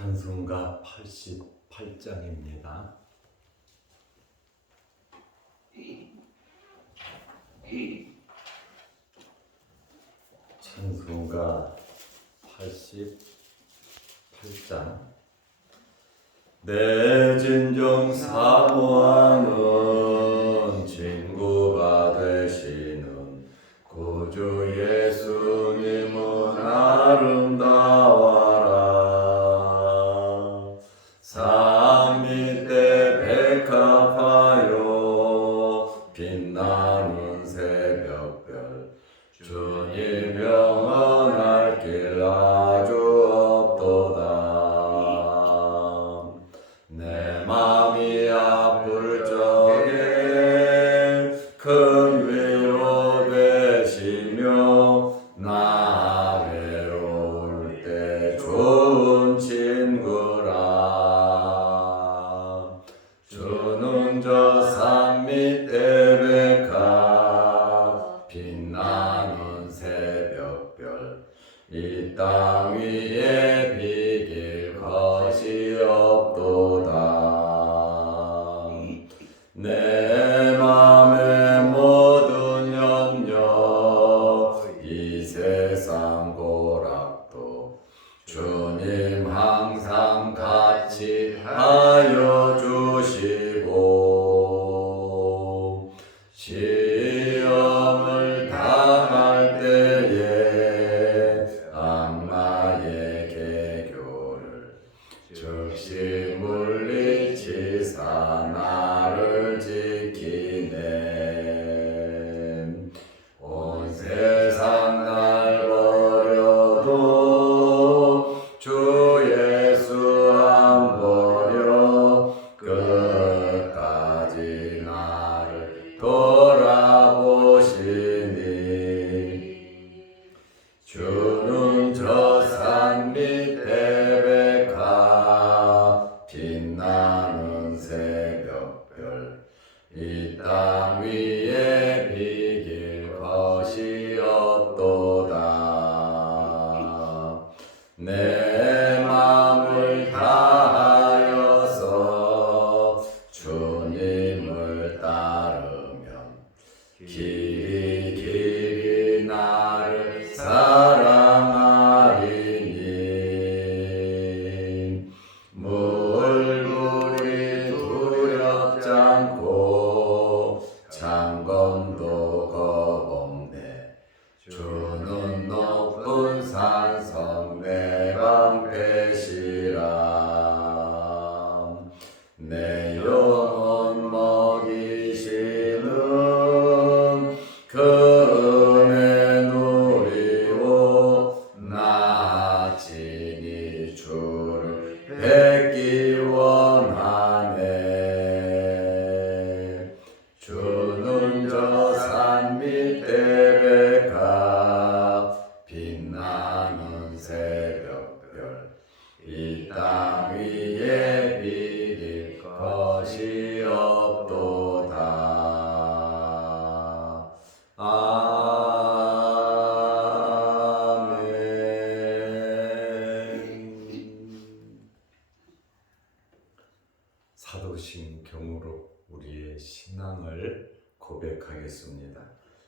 찬송가 88장입니다. 찬송가 88장. 내 진정 사모하는 친구가 되시는 구주 예수님은 아름다워라. 산 밑에 백합하여 빛나는 새벽별, 주님 영원할 길 아주 없도다. 내 맘이 아플 적에 큰 위로 되시며 나 외로울 때 좋은 친구라. 주는 저 산 밑에 백합 빛나는 새벽별, 이 땅 위에 비길 것이 없도다. 내 맘의 모든 염려, 이 세상 고락도 주님 항상 같이 하여 주시고, 시험을 당할 때에 악마의 개교를 즉시 물리치사 나를 지키네. 온 세상 날 버려도 주 예수 안 버려 끝까지 나를 돌아보시니. 주는 저 산 밑에 백합 빛나는 새벽별, 이 땅 위에 비길 것이 없도다. 내 맘을 다하여서 주님을 따르면 길이 길이 나를 사랑하리니. 물불이 두렵지 않고 창검도 겁없네. 주는 높은 산성 내 방패시라. 내 영혼 먹이시는 그 은혜 누리고 나 친히 주를 뵙기 원하네. 주는 저 산 밑에 백합 빛나는 새벽별, 이 땅 위에 비길 것이 없도다. 아멘. 사도신경으로 우리의 신앙을 고백하겠습니다.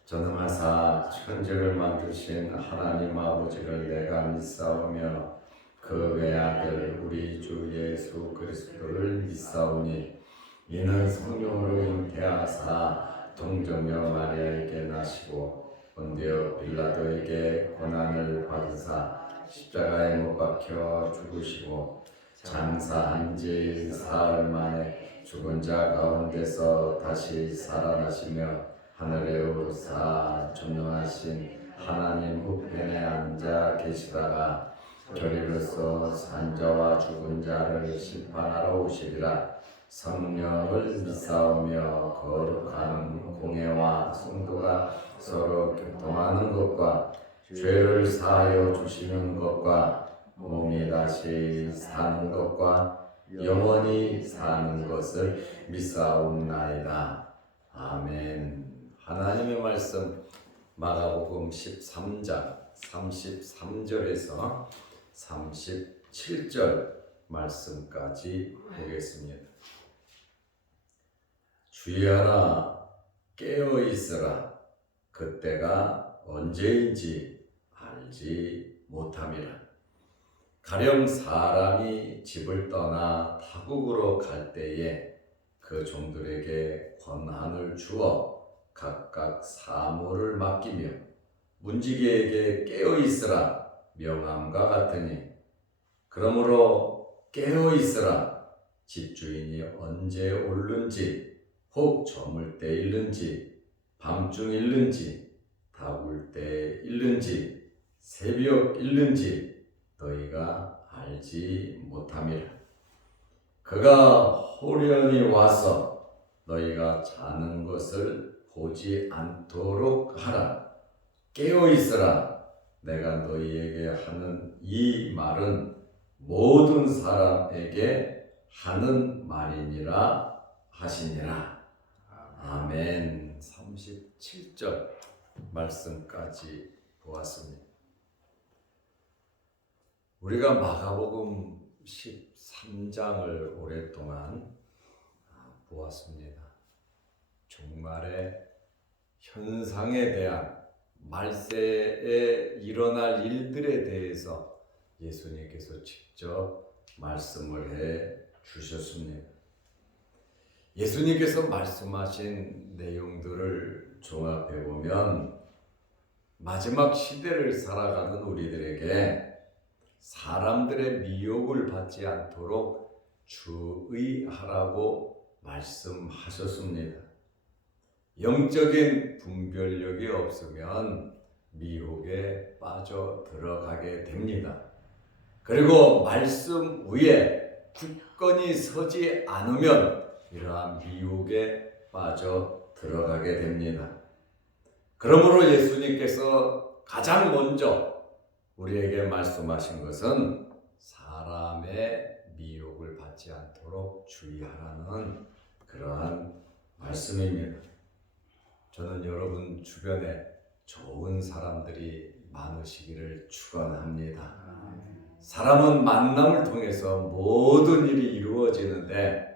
전능하사 천지를 만드신 하나님 아버지를 내가 믿사오며 그 외아들 우리 주 예수 그리스도를 믿사오니, 이는 성령으로 잉태하사 동정녀 마리아에게 나시고 본디오 빌라도에게 고난을 받으사 십자가에 못 박혀 죽으시고 장사한 지 사흘 만에 죽은 자 가운데서 다시 살아나시며 하늘에 오르사 전능하신 하나님 우편에 앉아 계시다가 결의로서 산 자와 죽은 자를 심판하러 오시리라. 성령을 믿사오며 거룩한 공예와 성도가 서로 교통하는 것과 죄를 사하여 주시는 것과 몸이 다시 사는 것과 영원히 사는 것을 믿사옵나이다. 아멘. 하나님의 말씀 마가복음 13장 33절에서 37절 말씀까지 보겠습니다. 주의하라, 깨어 있으라. 그때가 언제인지 알지 못함이라. 가령 사람이 집을 떠나 타국으로 갈 때에 그 종들에게 권한을 주어 각각 사무를 맡기며 문지기에게 깨어 있으라 명함과 같으니, 그러므로 깨어 있으라. 집주인이 언제 오는지, 혹 저물 때 일는지, 밤중 일는지, 다굴 때 일는지, 새벽 일는지 너희가 알지 못함이라. 그가 호련히 와서 너희가 자는 것을 보지 않도록 하라. 깨어 있으라. 내가 너희에게 하는 이 말은 모든 사람에게 하는 말이니라 하시니라. 아멘. 37절 말씀까지 보았습니다. 우리가 마가복음 13장을 오랫동안 보았습니다. 종말의 현상에 대한, 말세에 일어날 일들에 대해서 예수님께서 직접 말씀을 해 주셨습니다. 예수님께서 말씀하신 내용들을 종합해 보면 마지막 시대를 살아가는 우리들에게 사람들의 미혹을 받지 않도록 주의하라고 말씀하셨습니다. 영적인 분별력이 없으면 미혹에 빠져 들어가게 됩니다. 그리고 말씀 위에 굳건히 서지 않으면 이러한 미혹에 빠져 들어가게 됩니다. 그러므로 예수님께서 가장 먼저 우리에게 말씀하신 것은 사람의 미혹을 받지 않도록 주의하라는 그러한 말씀입니다. 저는 여러분 주변에 좋은 사람들이 많으시기를 축원합니다. 사람은 만남을 통해서 모든 일이 이루어지는데,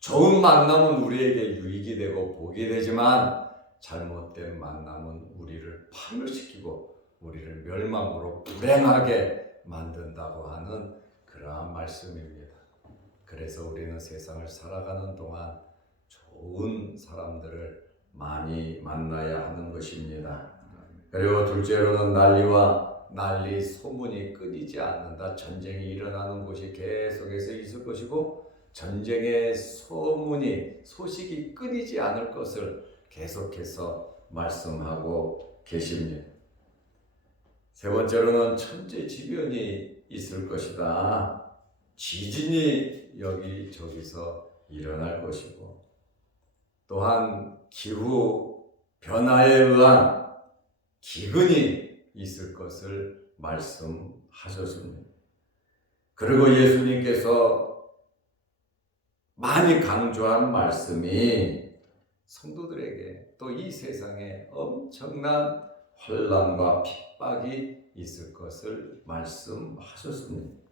좋은 만남은 우리에게 유익이 되고 복이 되지만 잘못된 만남은 우리를 파멸시키고 우리를 멸망으로 불행하게 만든다고 하는 그러한 말씀입니다. 그래서 우리는 세상을 살아가는 동안 좋은 사람들을 많이 만나야 하는 것입니다. 그리고 둘째로는 난리, 소문이 끊이지 않는다. 전쟁이 일어나는 곳이 계속해서 있을 것이고 전쟁의 소식이 끊이지 않을 것을 계속해서 말씀하고 계십니다. 세 번째로는 천재지변이 있을 것이다. 지진이 여기저기서 일어날 것이고, 또한 기후 변화에 의한 기근이 있을 것을 말씀하셨습니다. 그리고 예수님께서 많이 강조한 말씀이 성도들에게 또 이 세상에 엄청난 환난과 핍박이 있을 것을 말씀하셨습니다.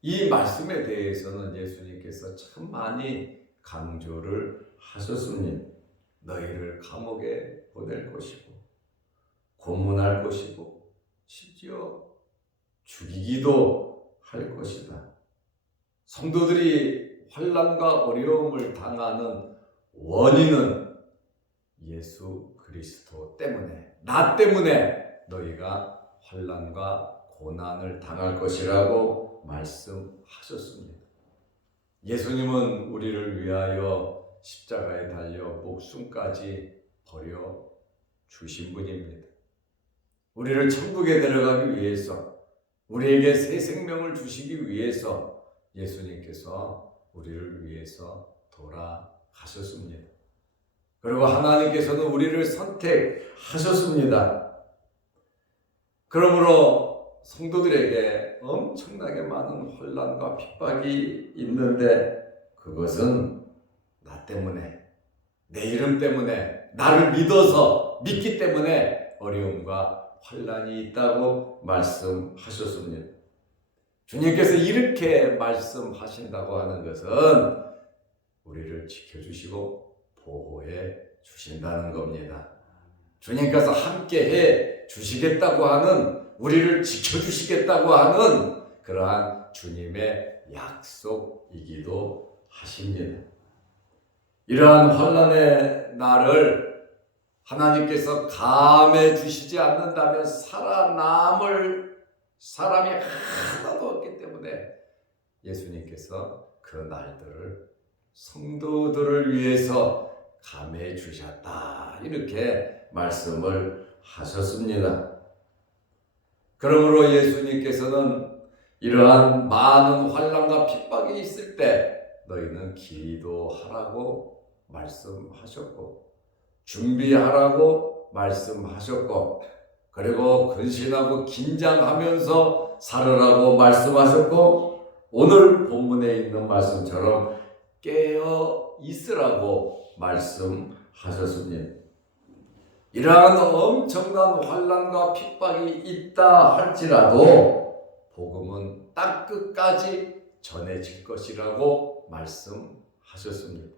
이 말씀에 대해서는 예수님께서 참 많이 강조를 하셨습니다. 너희를 감옥에 보낼 것이고 고문할 것이고 심지어 죽이기도 할 것이다. 성도들이 환난과 어려움을 당하는 원인은 예수 그리스도 때문에, 나 때문에 너희가 환난과 고난을 당할 것이라고 말씀하셨습니다. 예수님은 우리를 위하여 십자가에 달려 목숨까지 버려 주신 분입니다. 우리를 천국에 데려가기 위해서, 우리에게 새 생명을 주시기 위해서 예수님께서 우리를 위해서 돌아가셨습니다. 그리고 하나님께서는 우리를 선택하셨습니다. 그러므로 성도들에게 엄청나게 많은 혼란과 핍박이 있는데, 그것은 나 때문에, 내 이름 때문에, 나를 믿기 때문에 어려움과 환난이 있다고 말씀하셨습니다. 주님께서 이렇게 말씀하신다고 하는 것은 우리를 지켜주시고 보호해 주신다는 겁니다. 주님께서 함께해 주시겠다고 하는, 우리를 지켜주시겠다고 하는 그러한 주님의 약속이기도 하십니다. 이러한 환난의 날을 하나님께서 감해 주시지 않는다면 살아남을 사람이 하나도 없기 때문에 예수님께서 그 날들을 성도들을 위해서 감해 주셨다, 이렇게 말씀을 하셨습니다. 그러므로 예수님께서는 이러한 많은 환난과 핍박이 있을 때 너희는 기도하라고 말씀하셨고, 준비하라고 말씀하셨고, 그리고 근신하고 긴장하면서 살으라고 말씀하셨고, 오늘 본문에 있는 말씀처럼 깨어 있으라고 말씀하셨습니다. 이러한 엄청난 환난과 핍박이 있다 할지라도 복음은 땅 끝까지 전해질 것이라고 말씀하셨습니다.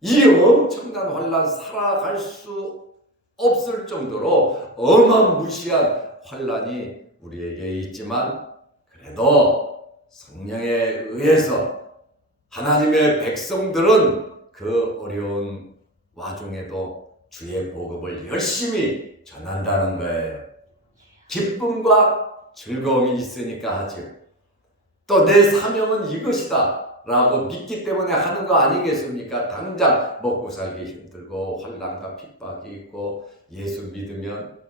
이 엄청난 환난, 살아갈 수 없을 정도로 어마무시한 환난이 우리에게 있지만, 그래도 성령에 의해서 하나님의 백성들은 그 어려운 와중에도 주의 복음을 열심히 전한다는 거예요. 기쁨과 즐거움이 있으니까 하죠. 또 내 사명은 이것이다 라고 믿기 때문에 하는 거 아니겠습니까? 당장 먹고 살기 힘들고 환난과 핍박이 있고 예수 믿으면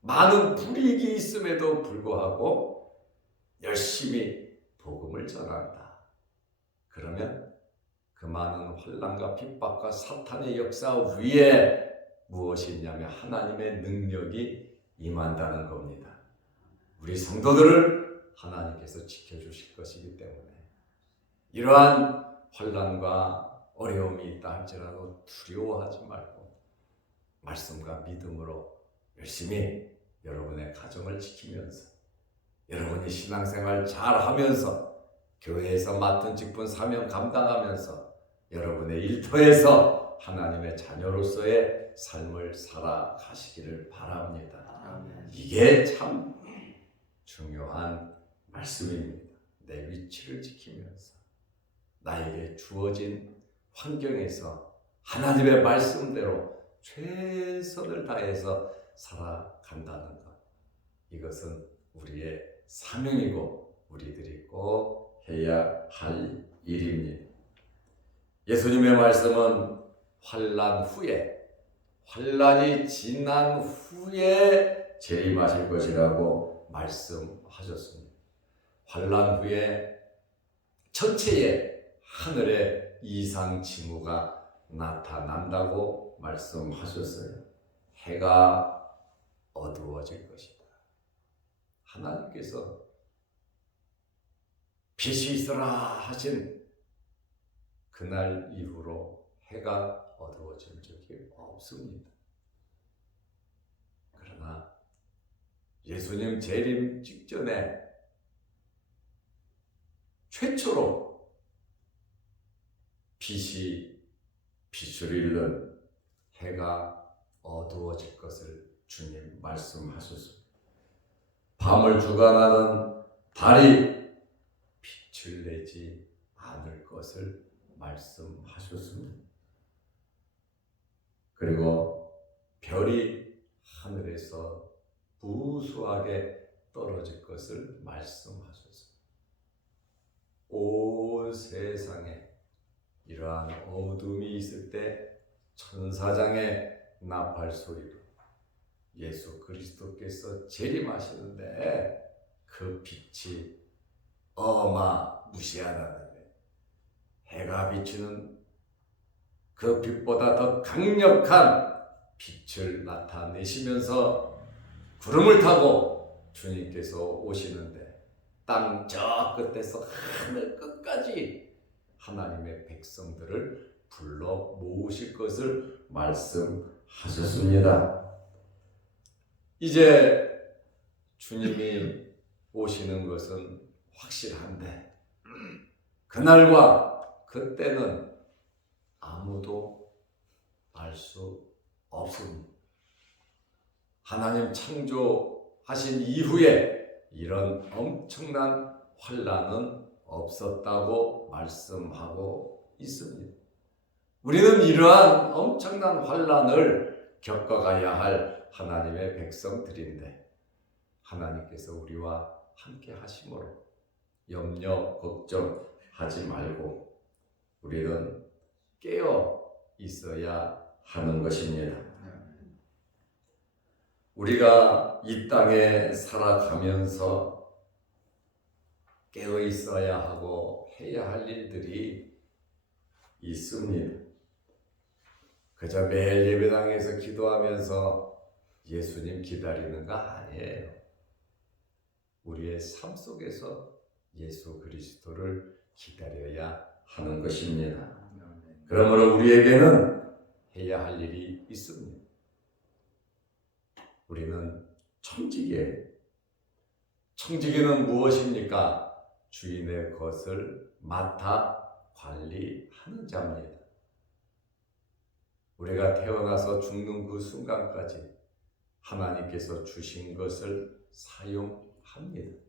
많은 불이익이 있음에도 불구하고 열심히 복음을 전한다. 그러면 그 많은 환난과 핍박과 사탄의 역사 위에 무엇이 있냐면 하나님의 능력이 임한다는 겁니다. 우리 성도들을 하나님께서 지켜주실 것이기 때문에 이러한 환난과 어려움이 있다 할지라도 두려워하지 말고 말씀과 믿음으로 열심히 여러분의 가정을 지키면서, 여러분이 신앙생활 잘하면서, 교회에서 맡은 직분 사명 감당하면서 여러분의 일터에서 하나님의 자녀로서의 삶을 살아가시기를 바랍니다. 아멘. 이게 참 중요한 말씀입니다. 내 위치를 지키면서 나에게 주어진 환경에서 하나님의 말씀대로 최선을 다해서 살아간다는 것, 이것은 우리의 사명이고 우리들이 꼭 해야 할 일입니다. 예수님의 말씀은 환난 후에, 환난이 지난 후에 재림하실 것이라고 말씀하셨습니다. 환난 후에 천체의 하늘의 이상 징후가 나타난다고 말씀하셨어요. 해가 어두워질 것이다. 하나님께서 빛이 있어라 하신 그날 이후로 해가 어두워진 적이 없습니다. 그러나 예수님 재림 직전에 최초로 빛이 빛을 잃는 해가 어두워질 것을 주님 말씀하셨습니다. 밤을 주관하는 달이 빛을 내지 않을 것을 말씀하셨습니다. 그리고 별이 하늘에서 무수하게 떨어질 것을 말씀하셨습니다. 온 세상에 이러한 어둠이 있을 때 천사장의 나팔 소리로 예수 그리스도께서 재림하시는데 그 빛이 어마무시하다는 거예요. 해가 비추는 그 빛보다 더 강력한 빛을 나타내시면서 구름을 타고 주님께서 오시는데 땅 저 끝에서 하늘 끝까지 하나님의 백성들을 불러 모으실 것을 말씀하셨습니다. 이제 주님이 오시는 것은 확실한데 그날과 그때는 아무도 알 수 없습니다. 하나님 창조하신 이후에 이런 엄청난 환난은 없었다고 말씀하고 있습니다. 우리는 이러한 엄청난 환난을 겪어가야 할 하나님의 백성들인데 하나님께서 우리와 함께 하심으로 염려 걱정하지 말고 우리는 깨어 있어야 하는 것입니다. 우리가 이 땅에 살아가면서 깨어 있어야 하고 해야 할 일들이 있습니다. 그저 매일 예배당에서 기도하면서 예수님 기다리는 거 아니에요. 우리의 삶 속에서 예수 그리스도를 기다려야 하는 것입니다. 그러므로 우리에게는 해야 할 일이 있습니다. 우리는 청지기예요. 청지기는 무엇입니까? 주인의 것을 맡아 관리하는 자입니다. 우리가 태어나서 죽는 그 순간까지 하나님께서 주신 것을 사용합니다.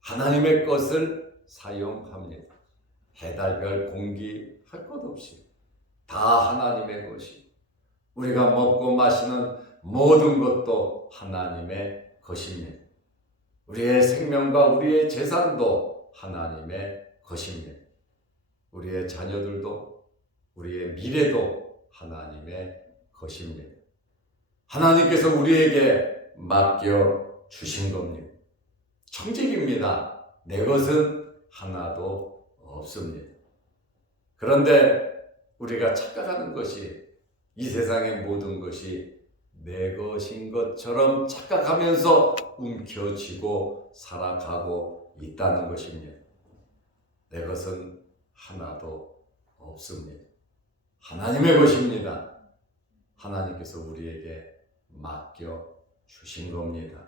하나님의 것을 사용합니다. 해달별 공기 할 것 없이 다 하나님의 것이 우리가 먹고 마시는 모든 것도 하나님의 것입니다. 우리의 생명과 우리의 재산도 하나님의 것입니다. 우리의 자녀들도 우리의 미래도 하나님의 것입니다. 하나님께서 우리에게 맡겨 주신 겁니다. 청직입니다. 내 것은 하나도 없습니다. 그런데 우리가 착각하는 것이 이 세상의 모든 것이 내 것인 것처럼 착각하면서 움켜쥐고 살아가고 있다는 것입니다. 내 것은 하나도 없습니다. 하나님의 것입니다. 하나님께서 우리에게 맡겨 주신 겁니다.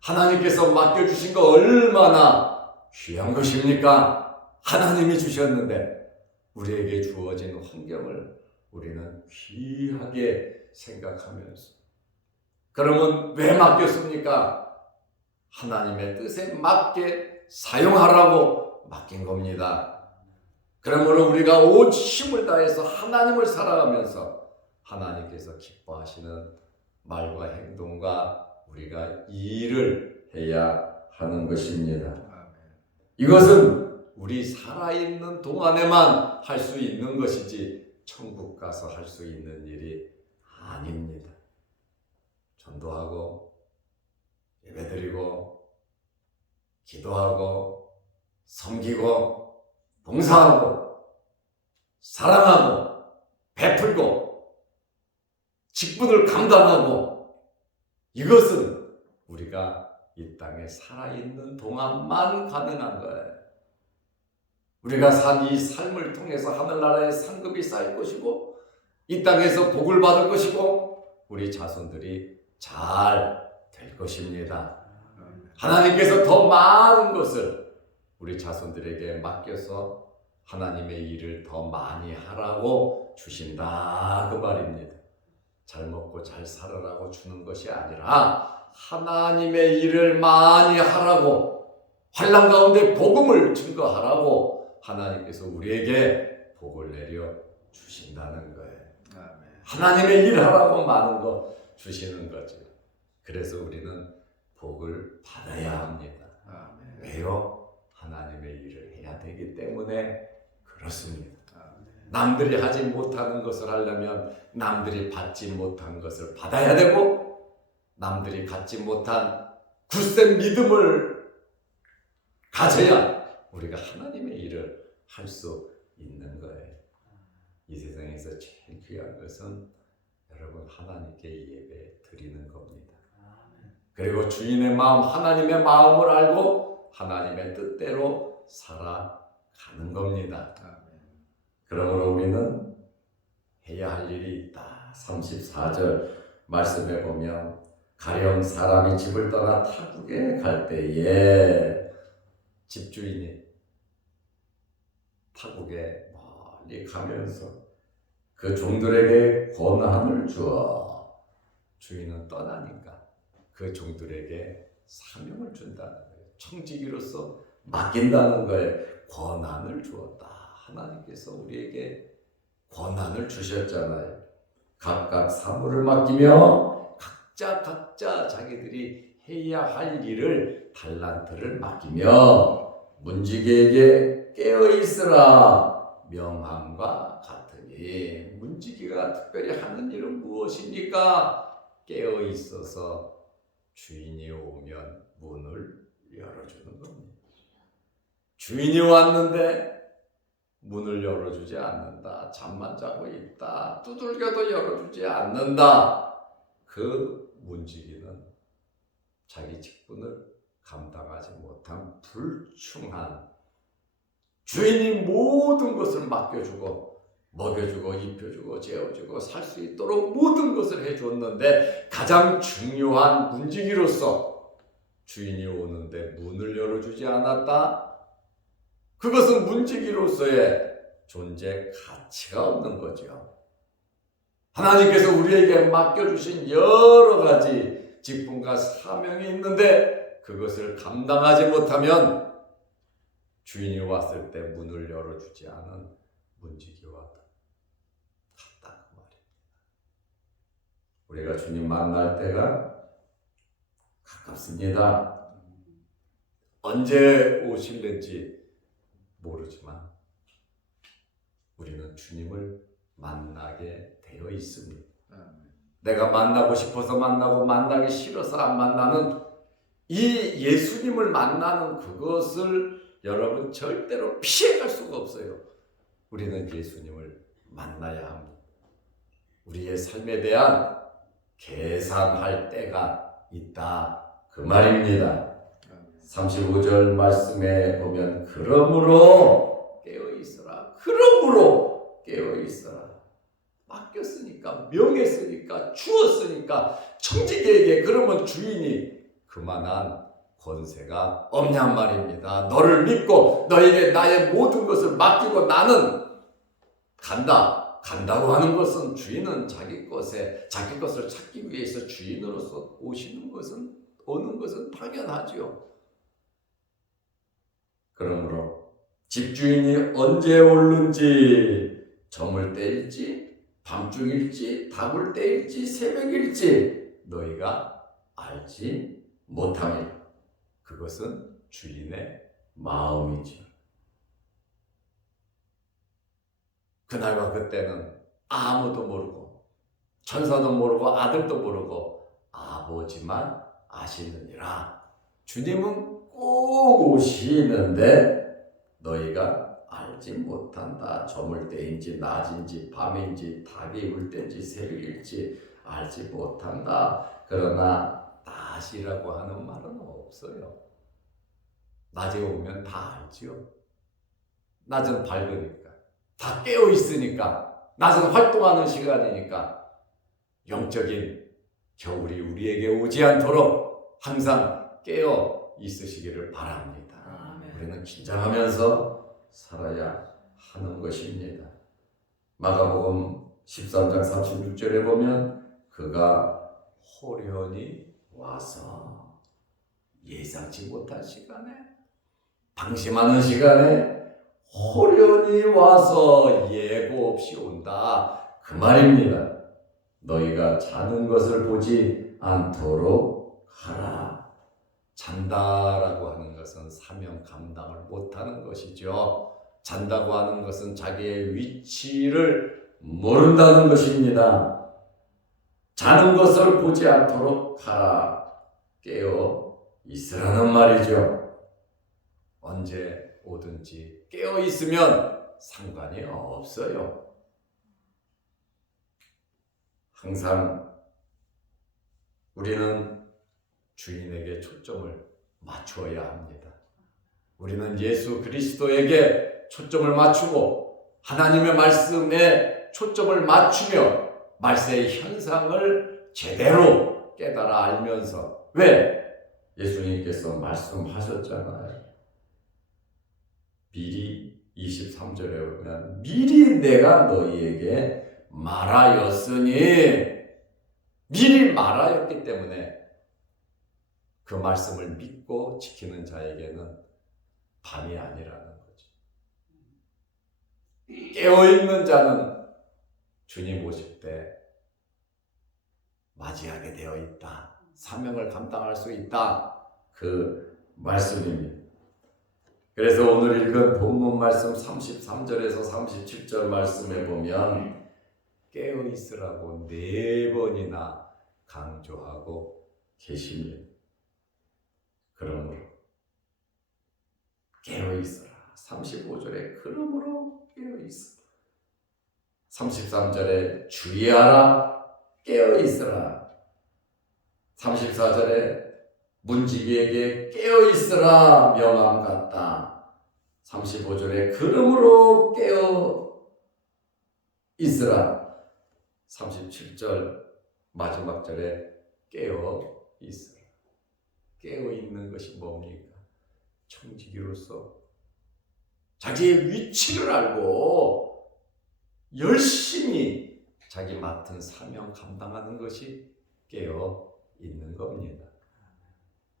하나님께서 맡겨 주신 거 얼마나 귀한 것입니까? 하나님이 주셨는데 우리에게 주어진 환경을 우리는 귀하게 생각하면서 그러면 왜 맡겼습니까? 하나님의 뜻에 맞게 사용하라고 맡긴 겁니다. 그러므로 우리가 온 힘을 다해서 하나님을 살아가면서 하나님께서 기뻐하시는 말과 행동과 우리가 일을 해야 하는 것입니다. 이것은 우리 살아있는 동안에만 할 수 있는 것이지 천국 가서 할 수 있는 일이 아닙니다. 전도하고 예배드리고 기도하고 섬기고 봉사하고 사랑하고 베풀고 직분을 감당하고 이것은 우리가 이 땅에 살아있는 동안만 가능한 거예요. 우리가 산 이 삶을 통해서 하늘나라의 상급이 쌓일 것이고 이 땅에서 복을 받을 것이고 우리 자손들이 잘 될 것입니다. 하나님께서 더 많은 것을 우리 자손들에게 맡겨서 하나님의 일을 더 많이 하라고 주신다 그 말입니다. 잘 먹고 잘 살아라고 주는 것이 아니라 하나님의 일을 많이 하라고 환난 가운데 복음을 증거하라고 하나님께서 우리에게 복을 내려 주신다는 거예요. 하나님의 일 하라고 많은 거 주시는 거죠. 그래서 우리는 복을 받아야 합니다. 왜요? 하나님의 일을 해야 되기 때문에 그렇습니다. 남들이 하지 못하는 것을 하려면 남들이 받지 못한 것을 받아야 되고 남들이 갖지 못한 굳센 믿음을 가져야 우리가 하나님의 일을 할 수 있는 거예요. 이 세상에서 제일 귀한 것은 여러분 하나님께 예배 드리는 겁니다. 그리고 주인의 마음 하나님의 마음을 알고 하나님의 뜻대로 살아가는 겁니다. 그러므로 우리는 해야 할 일이 있다. 34절 말씀에 보면 가령 사람이 집을 떠나 타국에 갈 때에 집주인이 타국에 멀리 가면서 그 종들에게 권한을 주어 주인은 떠나니까 그 종들에게 사명을 준다는 거예요. 청지기로서 맡긴다는 거에 권한을 주었다. 하나님께서 우리에게 권한을 주셨잖아요. 각각 사물을 맡기며 각자 자기들이 해야 할 일을 달란트를 맡기며 문지기에게 깨어있으라 명함과 같으니 문지기가 특별히 하는 일은 무엇입니까? 깨어있어서 주인이 오면 문을 열어주는 겁니다. 주인이 왔는데 문을 열어주지 않는다. 잠만 자고 있다. 두들겨도 열어주지 않는다. 그 문지기는 자기 직분을 감당하지 못한 불충한, 주인이 모든 것을 맡겨주고 먹여주고 입혀주고 재워주고 살 수 있도록 모든 것을 해줬는데 가장 중요한 문지기로서 주인이 오는데 문을 열어주지 않았다. 그것은 문지기로서의 존재 가치가 없는 거죠. 하나님께서 우리에게 맡겨주신 여러 가지 직분과 사명이 있는데 그것을 감당하지 못하면 주인이 왔을 때 문을 열어주지 않은 문지기와 같다 그 말입니다. 우리가 주님 만날 때가 가깝습니다. 언제 오실는지 모르지만 우리는 주님을 만나게 되어 있습니다. 내가 만나고 싶어서 만나고 만나기 싫어서 안 만나는 이 예수님을 만나는 그것을 여러분 절대로 피해갈 수가 없어요. 우리는 예수님을 만나야 합니다. 우리의 삶에 대한 계산할 때가 있다 그 말입니다. 35절 말씀에 보면 그러므로 깨어있으라. 그러므로 깨어있으라. 맡겼으니까, 명했으니까, 주었으니까 청지기에게 그러면 주인이 그만한 권세가 없냔 말입니다. 너를 믿고 너에게 나의 모든 것을 맡기고 나는 간다고 하는 것은 주인은 자기 것을 찾기 위해서 주인으로서 오는 것은 당연하지요. 그러므로 집주인이 언제 오는지, 저물 때일지 밤중일지 다굴 때일지 새벽일지 너희가 알지 못함이라. 그것은 주인의 마음이죠. 그날과 그때는 아무도 모르고 천사도 모르고 아들도 모르고 아버지만 아시느니라. 주님은 꼭 오시는데 너희가 알지 못한다. 저물 때인지 낮인지 밤인지 닭이 울 때인지 새벽일지 알지 못한다. 그러나 낮이라고 하는 말은 없어요. 낮에 오면 다 알지요. 낮은 밝으니까, 다 깨어 있으니까, 낮은 활동하는 시간이니까 영적인 겨울이 우리에게 오지 않도록 항상 깨어 있으시기를 바랍니다. 아멘. 우리는 긴장하면서 살아야 하는 것입니다. 마가복음 13장 36절에 보면 그가 호련히 와서 예상치 못한 시간에, 방심하는 시간에 호련히 와서 예고 없이 온다 그 말입니다. 너희가 자는 것을 보지 않도록 하라. 잔다라고 하는 것은 사명 감당을 못하는 것이죠. 잔다고 하는 것은 자기의 위치를 모른다는 것입니다. 자는 것을 보지 않도록 하라. 깨어 있으라는 말이죠. 언제 오든지 깨어 있으면 상관이 없어요. 항상 우리는 주인에게 초점을 맞추어야 합니다. 우리는 예수 그리스도에게 초점을 맞추고 하나님의 말씀에 초점을 맞추며 말세의 현상을 제대로 깨달아 알면서, 왜? 예수님께서 말씀하셨잖아요. 미리 23절에 보면 미리 내가 너희에게 말하였으니, 미리 말하였기 때문에 그 말씀을 믿고 지키는 자에게는 밤이 아니라는 거죠. 깨어있는 자는 주님 오실 때 맞이하게 되어 있다. 사명을 감당할 수 있다. 그 말씀입니다. 그래서 오늘 읽은 본문 말씀 33절에서 37절 말씀에 보면 깨어있으라고 4번이나 강조하고 계십니다. 그러므로 깨어있으라. 35절에 그러므로 깨어있으라. 33절에 주의하라. 깨어있으라. 34절에 문지기에게 깨어있으라 명함 같다. 35절에 그러므로 깨어있으라. 37절 마지막 절에 깨어있으라. 깨어있는 것이 뭡니까? 청지기로서 자기의 위치를 알고 열심히 자기 맡은 사명 감당하는 것이 깨어있는 겁니다.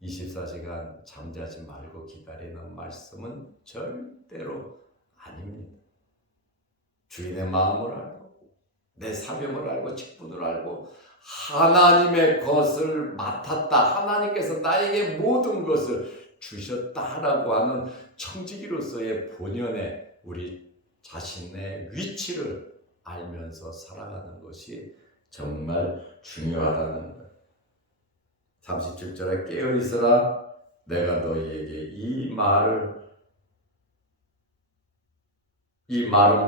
24시간 잠자지 말고 기다리는 말씀은 절대로 아닙니다. 주인의 마음을 알고 내 사명을 알고 직분을 알고 하나님의 것을 맡았다. 하나님께서 나에게 모든 것을 주셨다라고 하는 청지기로서의 본연의 우리 자신의 위치를 알면서 살아가는 것이 정말 중요하다는 것. 37절에 깨어있으라. 내가 너희에게 이 말은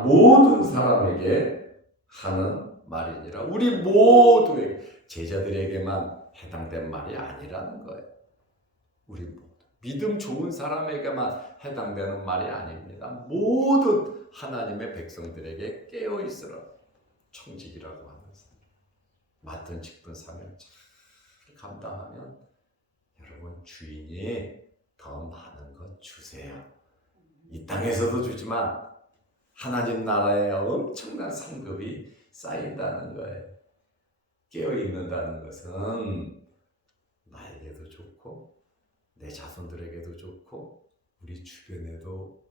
모든 사람에게 하는 말이니라. 우리 모두에게, 제자들에게만 해당된 말이 아니라는 거예요. 우리 모두 믿음 좋은 사람에게만 해당되는 말이 아닙니다. 모든 하나님의 백성들에게 깨어있으라. 청직이라고 하는 사람, 맡은 직분 사명 잘 감당하면 여러분 주인이 더 많은 것 주세요. 이 땅에서도 주지만 하나님 나라에 엄청난 상급이 쌓인다는 거예요. 깨어있는다는 것은 나에게도 좋고 내 자손들에게도 좋고 우리 주변에도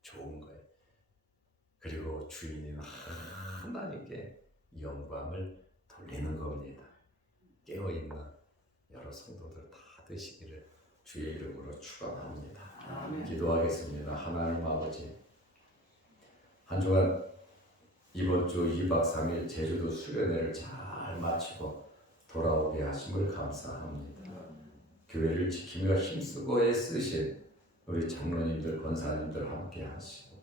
좋은 거예요. 그리고 주인인 하나님께 영광을 돌리는 겁니다. 깨어있는 여러 성도들 다 되시기를 주의 이름으로 축원합니다. 아멘. 기도하겠습니다. 하나님 아버지, 한 주간 이번 주 2박 3일 제주도 수련회를 잘 마치고 돌아오게 하심을 감사합니다. 교회를 지키며 힘쓰고 애쓰신 우리 장로님들, 권사님들 함께 하시고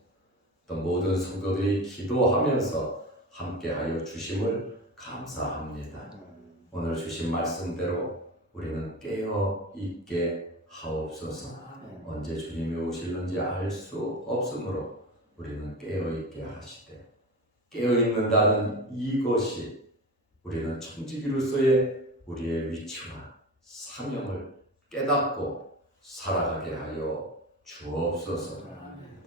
또 모든 성도들이 기도하면서 함께하여 주심을 감사합니다. 오늘 주신 말씀대로 우리는 깨어 있게 하옵소서. 언제 주님이 오실는지 알 수 없으므로 우리는 깨어 있게 하시되, 깨어 있는다는 이것이 우리는 청지기로서의 우리의 위치와 사명을 깨닫고 살아가게 하여 주옵소서.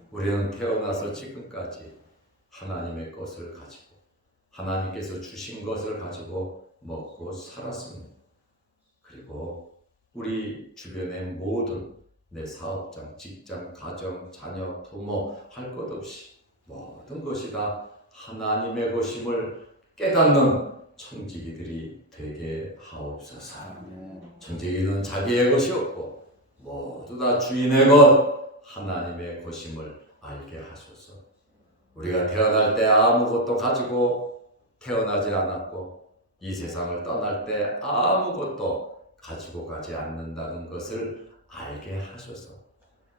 우리는 태어나서 지금까지 하나님의 것을 가지고 하나님께서 주신 것을 가지고 먹고 살았습니다. 그리고 우리 주변의 모든 내 사업장, 직장, 가정, 자녀, 부모 할 것 없이 모든 것이 다 하나님의 것임을 깨닫는 청지기들이 되게 하옵소서. 청지기는 자기의 것이 없고 모두 다 주인의 것, 하나님의 것임을 알게 하소서. 우리가 태어날 때 아무것도 가지고 태어나지 않았고 이 세상을 떠날 때 아무것도 가지고 가지 않는다는 것을 알게 하소서.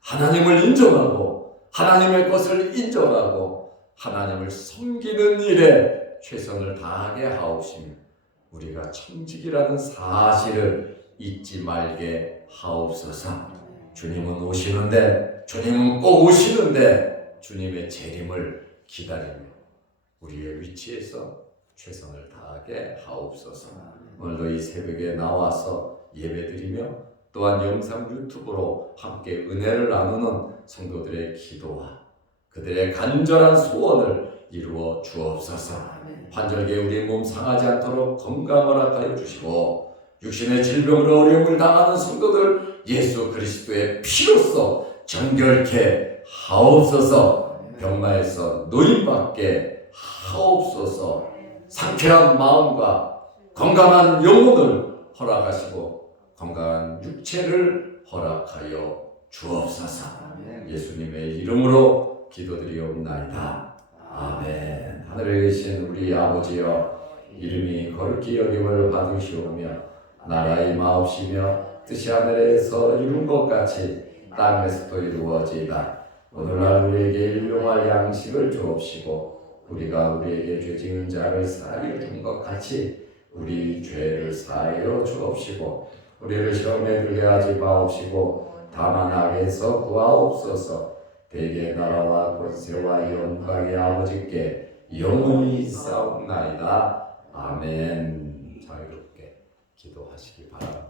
하나님을 인정하고 하나님의 것을 인정하고 하나님을 섬기는 일에 최선을 다하게 하옵시며 우리가 청직이라는 사실을 잊지 말게 하옵소서. 주님은 오시는데, 주님은 꼭 오시는데 주님의 재림을 기다리며 우리의 위치에서 최선을 다하게 하옵소서. 오늘도 이 새벽에 나와서 예배드리며 또한 영상 유튜브로 함께 은혜를 나누는 성도들의 기도와 그들의 간절한 소원을 이루어 주옵소서. 환절기에 우리 몸 상하지 않도록 건강 허락하여 주시고 육신의 질병으로 어려움을 당하는 성도들 예수 그리스도의 피로써 정결케 하옵소서. 병마에서 노임받게 하옵소서. 상쾌한 마음과 건강한 영혼을 허락하시고 건강한 육체를 허락하여 주옵소서. 예수님의 이름으로 기도드리옵나이다. 아멘. 하늘에 계신 우리 아버지여, 이름이 거룩히 여김을 받으시오며 나라의 마옵시며 뜻이 하늘에서 이룬 것 같이 땅에서도 이루어지이다. 오늘날 우리에게 일용할 양식을 주옵시고 우리가 우리에게 죄 지은 자를 사하여 준 것 같이 우리 죄를 사하여 주옵시고 우리를 시험에 들게 하지 마옵시고 다만 악에서 구하옵소서. 대개 나라와 권세와 영광의 아버지께 영원히 있사옵나이다. 아멘. 자유롭게 기도하시기 바랍니다.